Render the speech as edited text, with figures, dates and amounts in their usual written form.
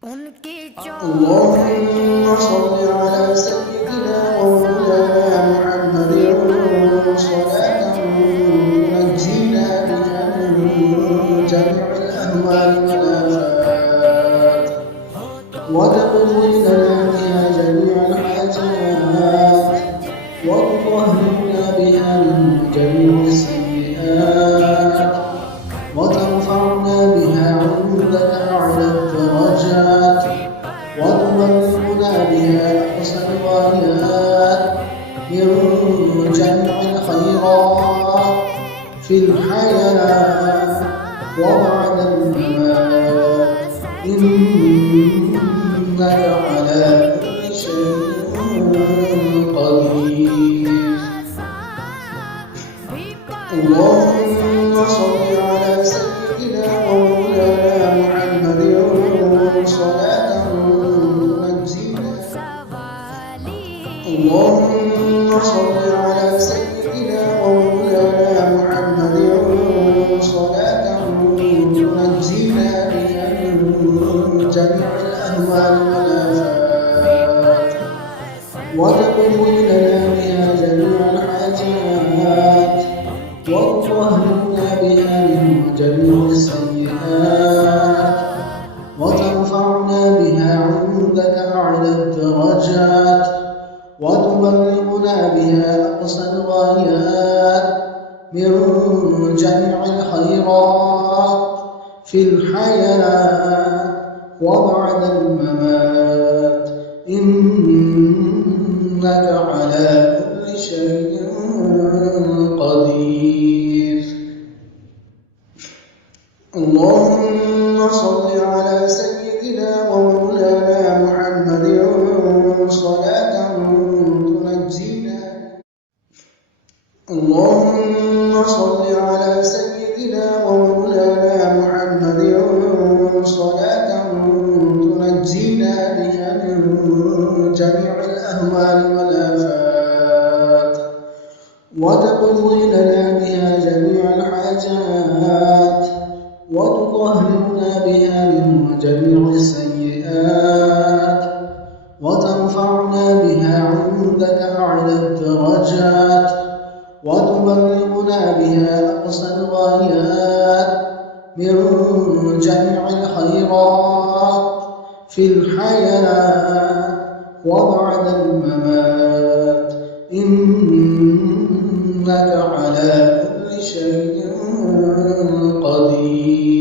اللهم صل على سيدنا ومولانا محمد صلاة تنجينا بها من جميع الأهوال والآفات وتقضي لنا بها جميع الحاجات وتطهرنا بها من جميع السيئات وترفعنا بها عندك أعلى الدرجات وتبلغنا بها أقصى الغايات من جميع الخيرات في الحياة وبعد الممات إنك على كل شيء قدير. اللهم صل على سيدنا ومولانا محمد صلاة تنجينا اللهم صل على سيدنا ومولانا محمد صلاة تنجينا بها من جميع الأهوال والآفات وتقضي لنا بها جميع الحاجات وتطهرنا بها من جميع السيئات وترفعنا بها عندك أعلى الدرجات وتبلغنا بها أقصى الغايات من جميع الخيرات في الحياة وبعد الممات إنك على كل شيء قدير. اللهم صل على سيدنا ومولانا محمد صلاة تنجينا اللهم صل على سيدنا ومولانا محمد صلاة تنجينا بها من جميع الأهوال والآفات وتقضي لنا بها جميع الحاجات وتطهرنا بها من جميع السيئات وترفعنا بها عندك أعلى الدرجات وتبلغنا بها أقصى الغايات من جميع الخيرات في الحياة وبعد الممات إنك على كل شيء قدير.